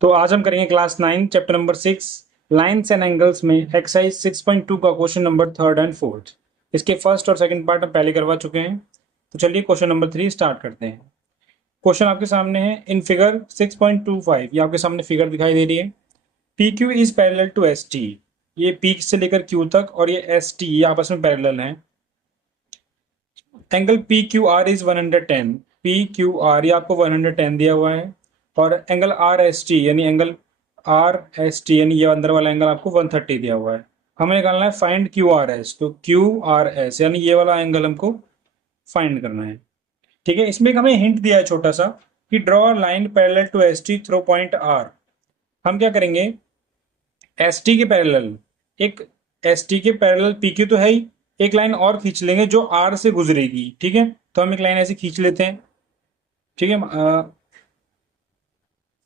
तो आज हम करेंगे class 9 chapter number 6 lines and angles में एक्सरसाइज 6.2 का question number third and fourth. इसके फर्स्ट और सेकंड पार्ट हम पहले करवा चुके हैं। तो चलिए क्वेश्चन नंबर 3 स्टार्ट करते हैं। क्वेश्चन आपके सामने है इन फिगर 6.25। ये आपके सामने फिगर दिखाई दे रही है। P Q is parallel to S T. ये पी से लेकर क्यू तक और ये एस टी ये आपस में पैरेलल है। Angle P Q are is 110। P Q R ये आपको 110 दिया हुआ है और एंगल आर एस टी यानी ये अंदर वाला एंगल आपको 130 दिया हुआ है। हमें निकालना है फाइंड क्यू आर एस। तो क्यू आर एस यानी ये वाला एंगल हमको फाइंड करना है। ठीक है, इसमें एक हमें हिंट दिया है छोटा सा कि draw line parallel to S T through point R. हम क्या करेंगे, एस टी के पैरेलल एक एस टी के पैरेलल पी क्यू तो है ही, एक लाइन और खींच लेंगे जो आर से गुजरेगी। ठीक है, तो हम एक लाइन ऐसे खींच लेते हैं। ठीक है,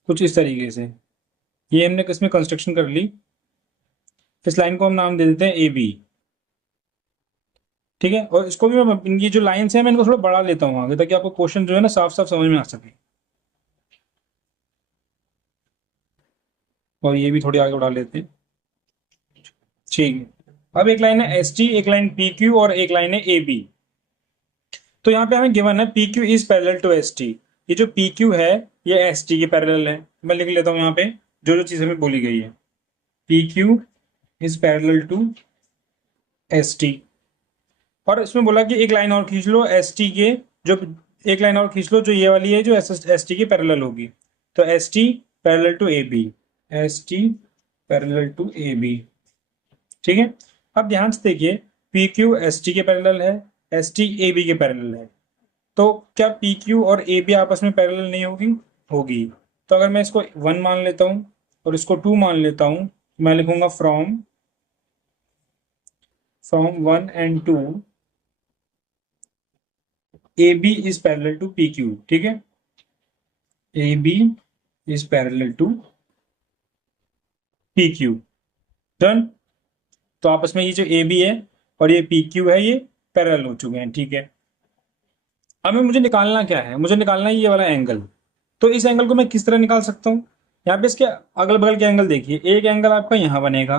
कुछ इस तरीके से ये हमने किसमें कंस्ट्रक्शन कर ली। इस लाइन को हम नाम दे देते हैं ए बी। ठीक है, और इसको भी मैं इनकी जो लाइन्स है मैं इनको थोड़ा बढ़ा लेता हूँ आगे, ताकि आपको क्वेश्चन जो है ना साफ साफ समझ में आ सके। और ये भी थोड़ी आगे बढ़ा लेते हैं। ठीक है, अब एक लाइन है एस टी, एक लाइन पी क्यू और एक लाइन है ए बी। तो यहाँ पे हमें गिवन है P Q is parallel to S T. ये जो पी क्यू है ये एस टी के पैरेलल है। मैं लिख लेता हूँ यहाँ पे जो जो चीज हमें बोली गई है। P Q is parallel to S T. और इसमें बोला कि एक लाइन और खींच लो एस टी के, जो एक लाइन और खींच लो जो ये वाली है जो एस टी की पैरेलल होगी। तो S T parallel to A B, S T parallel to A B. ठीक है, अब ध्यान से देखिए पी क्यू एस टी के पैरेलल है, एस टी ए बी के पैरेलल है। तो क्या पी क्यू और ए बी आपस में पैरेलल नहीं होगी? होगी। तो अगर मैं इसको 1 मान लेता हूं और इसको 2 मान लेता हूं, मैं लिखूंगा from from 1 and 2 A B is parallel to P Q. ठीक है, A B is parallel to P Q. Done. तो आपस में ये जो ए बी है और ये पी क्यू है ये पैरेलल हो चुके हैं। ठीक है, अब मुझे निकालना क्या है, मुझे निकालना है ये वाला एंगल। तो इस एंगल को मैं किस तरह निकाल सकता हूँ? यहाँ पे इसके अगल बगल के एंगल देखिए, एक एंगल आपका यहाँ बनेगा,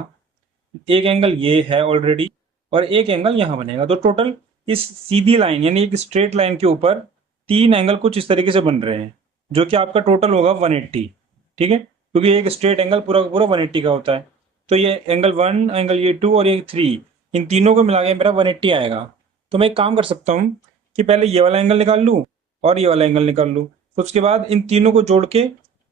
एक एंगल ये है ऑलरेडी, और एक एंगल यहाँ बनेगा। तो टोटल इस सीधी लाइन यानी एक स्ट्रेट लाइन के ऊपर 3 एंगल कुछ इस तरीके से बन रहे हैं, जो कि आपका टोटल होगा 180। ठीक है, क्योंकि एक स्ट्रेट एंगल पूरा का पूरा 180 का होता है। तो ये एंगल 1, एंगल ये 2 और ये 3, इन तीनों को मिला के मेरा 180 आएगा। तो मैं एक काम कर सकता हूँ कि पहले ये वाला एंगल निकाल लूँ और ये वाला एंगल निकाल लूँ, तो उसके बाद इन तीनों को जोड़ के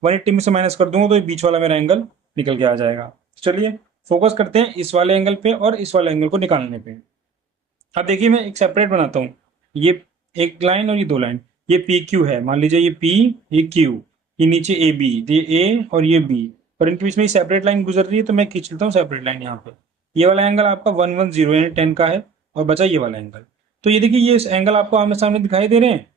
180 में से माइनस कर दूंगा तो ये बीच वाला मेरा एंगल निकल के आ जाएगा। चलिए फोकस करते हैं इस वाले एंगल पे और इस वाले एंगल को निकालने पे। अब देखिए मैं एक सेपरेट बनाता हूँ, ये एक लाइन और ये 2 लाइन। ये पी क्यू है, मान लीजिए ये पी, ये क्यू, ये नीचे ए बी, ये ए और ये बी, और इनके बीच में सेपरेट लाइन गुजर रही है। तो मैं खींच लेता हूँ सेपरेट लाइन यहाँ पे। ये वाला एंगल आपका 110 यानी 10 का है, और बचा ये वाला एंगल। तो ये देखिए ये एंगल आपको आमने सामने दिखाई दे रहे हैं।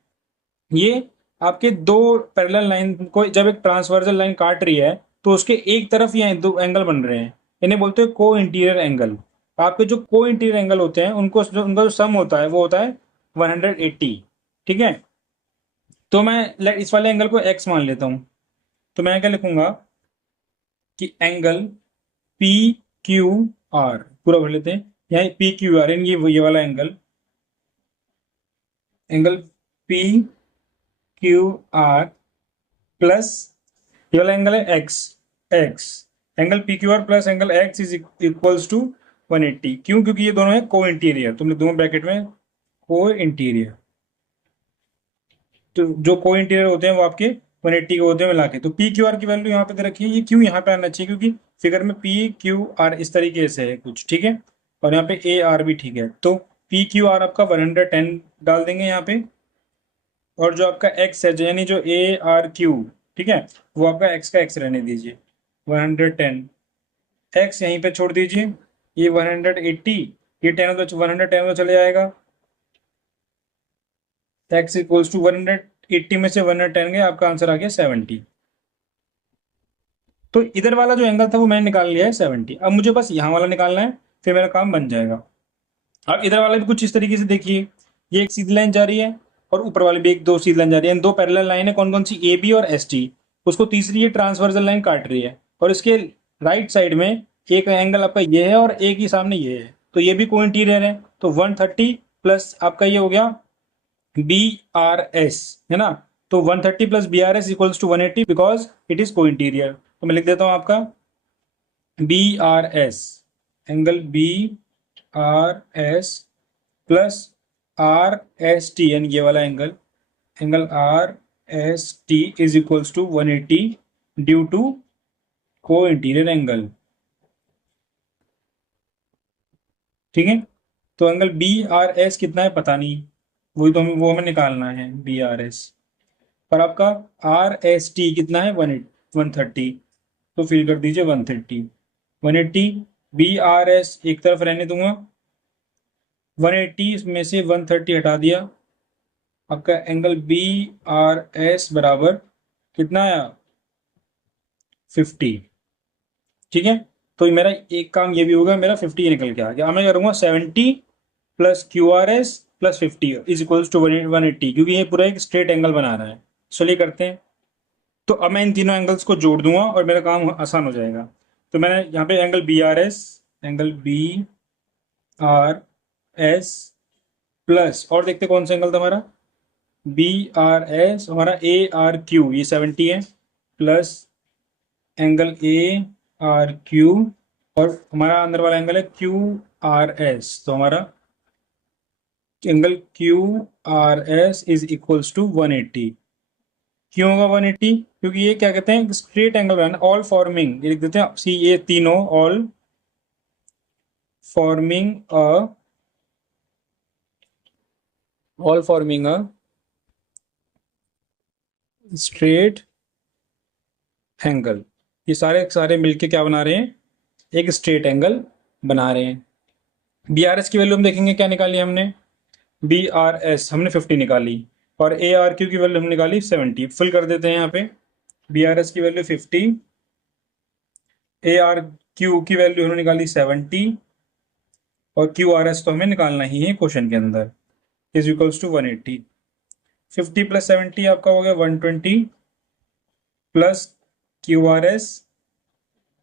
ये आपके दो पैरेलल लाइन को जब एक ट्रांसवर्सल लाइन काट रही है तो उसके एक तरफ ये 2 एंगल बन रहे हैं, इन्हें बोलते हैं को इंटीरियर एंगल। आपके जो को इंटीरियर एंगल होते हैं उनको जो उनका जो सम होता है वो होता है 180। ठीक है, तो मैं इस वाले एंगल को x मान लेता हूं। तो मैं क्या लिखूंगा कि एंगल पी क्यू आर पूरा भर लेते हैं, यहाँ पी क्यू आर ये वाला angle, angle P Q R plus ये वाला एंगल है X X. Angle P Q R plus angle X is equals to 180। क्यों? क्योंकि ये दोनों है को इंटीरियर। तुमने दोनों ब्रैकेट में को इंटीरियर, तो जो को इंटीरियर होते हैं वो आपके 180 के होते हैं मिला के। तो पी क्यू आर की वैल्यू यहाँ पे दे रखी है, ये क्यू यहाँ पे आना चाहिए क्योंकि फिगर में पी क्यू आर इस तरीके से है कुछ। ठीक है, और यहाँ पे ए आर भी ठीक है। तो पी क्यू आर आपका 110 डाल देंगे यहाँ पे, और जो आपका एक्स है यानी जो ए आर क्यू, ठीक है, वो आपका एक्स का एक्स रहने दीजिए 110। एक्स यहीं पे छोड़ दीजिए, ये 180, ये 10 तो 110 तो चले जाएगा। एक्स इक्वल्स टू 180 में से 110 गए, आपका आंसर आ गया 70। तो इधर वाला जो एंगल था वो मैंने निकाल लिया है 70। अब मुझे बस यहाँ वाला निकालना है, फिर मेरा काम बन जाएगा। अब इधर वाला भी कुछ इस तरीके से देखिए, ये एक सीधी लाइन जा रही है और ऊपर वाली भी एक 2 सीधी लाइन जा रही है। 2 पैरेलल लाइन है, कौन कौन सी? ए बी और एस टी। उसको तीसरी ये ट्रांसवर्सल लाइन काट रही है, और इसके राइट साइड में एक एंगल आपका ये है और एक ही सामने ये है, तो ये भी को इंटीरियर है। तो 130 प्लस आपका ये हो गया बी आर एस, है ना। तो 130 plus B R S equals to 180 because it is co interior. तो मैं लिख देता हूं आपका B R S, angle B R S plus R S T, यानी ये वाला angle, angle R S T is equals to 180 due to co interior angle. ठीक है, तो एंगल बी आर एस कितना है पता नहीं, वही तो हमें वो हमें निकालना है बी आर एस। पर आपका आर एस टी कितना है 130, तो फिल कर दीजिए 130, 180, बी आर एस एक तरफ रहने दूंगा, 180 में से 130 हटा दिया, आपका एंगल बी आर एस बराबर कितना आया 50। ठीक है, तो मेरा एक काम ये भी होगा, मेरा 50 निकल के आ गया। अब मैं करूंगा 70 plus Q R S plus 50 is equals to 180, क्योंकि ये पूरा एक स्ट्रेट एंगल बना रहा है। चलिए करते हैं। तो अब मैं इन तीनों एंगल्स को जोड़ दूंगा और मेरा काम आसान हो जाएगा। तो मैंने यहाँ पे angle B R S, angle B R S plus, और देखते कौन सा एंगल था हमारा, बी आर एस, हमारा ए आर क्यू, ये 70 है, plus angle A R Q, और हमारा अंदर वाला एंगल है क्यू आर एस, तो हमारा angle Q R S is equals to 180। क्यों होगा 180? क्योंकि ये क्या कहते हैं स्ट्रेट एंगल बनाना, ऑल फॉर्मिंग, ये लिख देते हैं सी, ये तीनों all forming all forming a straight angle, ये सारे सारे मिलके क्या बना रहे हैं, एक स्ट्रेट एंगल बना रहे हैं। बी आर एस की वैल्यू हम देखेंगे क्या निकाली हमने, बी आर एस हमने 50 निकाली, और ए आर क्यू की वैल्यू हमने निकाली 70। फिल कर देते हैं यहाँ पे, बी आर एस की वैल्यू 50, ए आर क्यू की वैल्यू हमने निकाली 70, और क्यू आर एस तो हमें निकालना ही है क्वेश्चन के अंदर, इज इक्वल्स टू 180। 50 प्लस 70 आपका हो गया 120, प्लस क्यू आर एस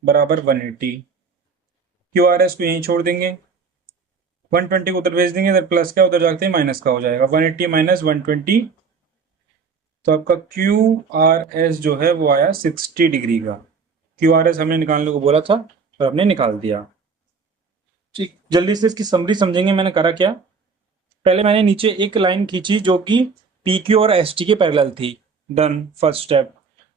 बराबर 180। क्यू आर एस को यहीं छोड़ देंगे, 120 को उधर भेज देंगे, इधर प्लस का उधर जाते हैं माइनस का हो जाएगा, 180 माइनस 120, तो आपका क्यू आर एस जो है वो आया 60 डिग्री का। क्यू आर एस हमने निकालने को बोला था और हमने निकाल दिया। ठीक, जल्दी से इसकी समरी समझेंगे मैंने करा क्या। पहले मैंने नीचे एक लाइन खींची जो कि पी क्यू और एस टी के पैरेलल थी, डन फर्स्ट स्टेप।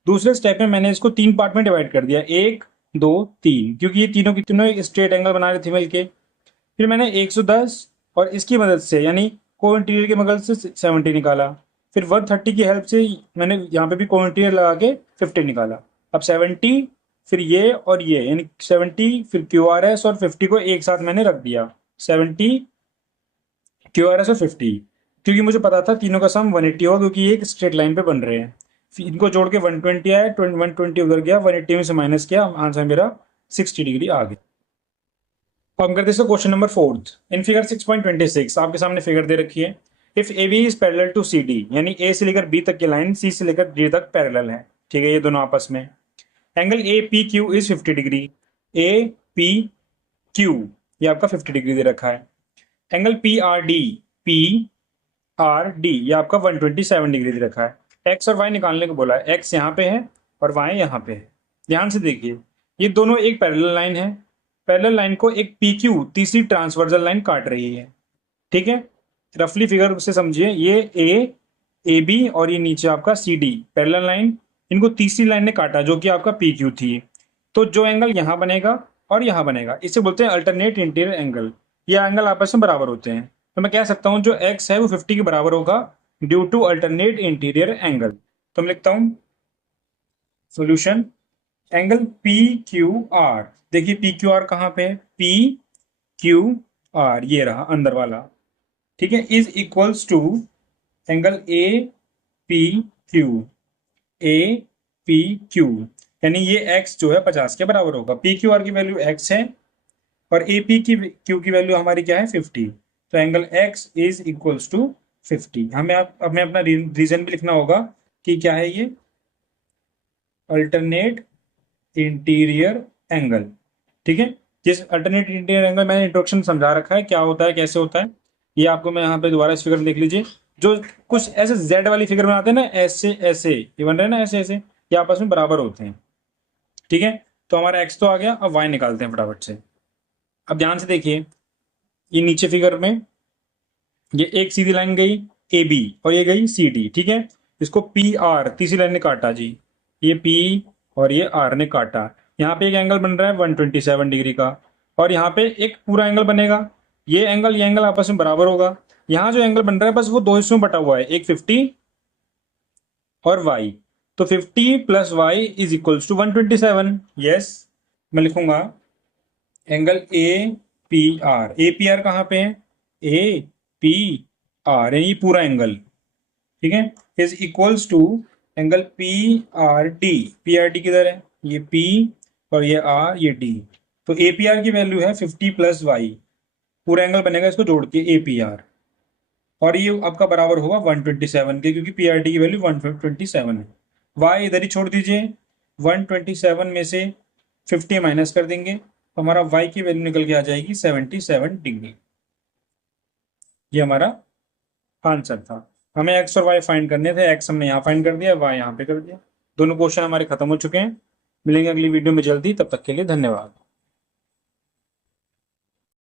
दूसरे स्टेप में मैंने इसको तीन पार्ट में डिवाइड कर दिया, एक दो तीन, क्योंकि ये तीनों की तीनों एक स्ट्रेट एंगल बना रहे थे मिलके। फिर मैंने 110 और इसकी मदद से, यानी को इंटीरियर की मदद से 70 निकाला। फिर 130 की हेल्प से मैंने यहाँ पे भी को इंटीरियर लगा के 50 निकाला। अब 70 फिर ये और ये, यानी 70 फिर क्यू आर एस और 50 को एक साथ मैंने रख दिया, 70 क्यू आर एस और 50, क्योंकि मुझे पता था तीनों का सम 180 होगा, क्योंकि ये एक स्ट्रेट लाइन पे बन रहे हैं। फिर इनको जोड़ के 120 आया, 120 उधर गया, 180 में से माइनस किया, आंसर मेरा 60 डिग्री आ गया। अब हम करते हैं क्वेश्चन नंबर 4। इन फिगर 6.26 आपके सामने फिगर दे रखी है। If A B is parallel to C D, यानी ए से लेकर बी तक की लाइन सी से लेकर डी तक पैरेलल है। ठीक है, ये दोनों आपस में। Angle A P Q is 50 degree, A P Q ये आपका 50 डिग्री दे रखा है। Angle P R D, P R D ये आपका 127 डिग्री दे रखा है। एक्स और वाई निकालने को बोला है, एक्स यहाँ पे है और वाई यहाँ पे है। ध्यान से देखिए, ये दोनों एक पैरेलल लाइन है, पैरेलल लाइन को एक पी क्यू तीसरी ट्रांसवर्सल लाइन काट रही है। ठीक है, रफली फिगर से समझिए, ये ए बी और ये नीचे आपका सी डी पैरेलल लाइन, इनको तीसरी लाइन ने काटा जो कि आपका पी क्यू थी। तो जो एंगल यहाँ बनेगा और यहाँ बनेगा, इसे बोलते हैं अल्टरनेट इंटीरियर एंगल। ये एंगल आपस में बराबर होते हैं, तो मैं कह सकता हूं जो x है वो 50 के बराबर होगा due to alternate interior angle. तो मैं लिखता हूं solution, angle P Q R, देखिए पी क्यू आर कहां पे है, पी क्यू आर ये रहा अंदर वाला। ठीक है, is equals to angle A P Q, A P Q, यानी ये x जो है 50 के बराबर होगा। पी क्यू आर की वैल्यू x है और ए पी की क्यू की वैल्यू हमारी क्या है 50, तो angle x is equals to 50। हमें हमें अपना रीजन भी लिखना होगा कि क्या है ये, अल्टरनेट इंटीरियर एंगल। ठीक है, जिस अल्टरनेट इंटीरियर एंगल मैंने इंट्रोडक्शन समझा रखा है क्या होता है कैसे होता है, ये आपको मैं यहाँ पे दोबारा इस फिगर में देख लीजिए। जो कुछ ऐसे जेड वाली फिगर बनाते हैं ना, ऐसे ऐसे ये बन रहे हैं ना, ऐसे ऐसे, ये आपस में बराबर होते हैं। ठीक है, तो हमारा एक्स तो आ गया, अब वाई निकालते हैं फटाफट से। अब ध्यान से देखिए, ये नीचे फिगर में ये एक सीधी लाइन गई ए बी और ये गई सी डी। ठीक है, इसको पी आर तीसरी लाइन ने काटा जी, ये पी और ये आर ने काटा। यहाँ पे एक एंगल बन रहा है 127 डिग्री का, और यहाँ पे एक पूरा एंगल बनेगा। ये एंगल आपस में बराबर होगा। यहाँ जो एंगल बन रहा है बस वो दो हिस्सों में बटा हुआ है, एक 50 और y। तो 50 plus Y is equals to 127। Yes, मैं लिखूंगा angle A P R. A P R कहाँ पे है, ए पी आर यानी पूरा एंगल। ठीक है, is equals to angle P R D. P R D किधर है, ये पी और ये आर ये डी। तो ए पी आर की वैल्यू है 50 प्लस वाई, पूरा एंगल बनेगा इसको जोड़ के ए पी आर, और ये आपका बराबर होगा 127 के, क्योंकि पी आर डी की वैल्यू 127 है। वाई इधर ही छोड़ दीजिए, 127 में से 50 माइनस कर देंगे तो हमारा वाई की वैल्यू निकल के आ जाएगी 77 डिग्री। ये हमारा आंसर था। हमें एक्स और वाई फाइंड करने थे, एक्स हमने यहाँ फाइंड कर दिया, वाई यहाँ पे कर दिया। दोनों क्वेश्चन हमारे खत्म हो चुके हैं। मिलेंगे अगली वीडियो में जल्दी, तब तक के लिए धन्यवाद।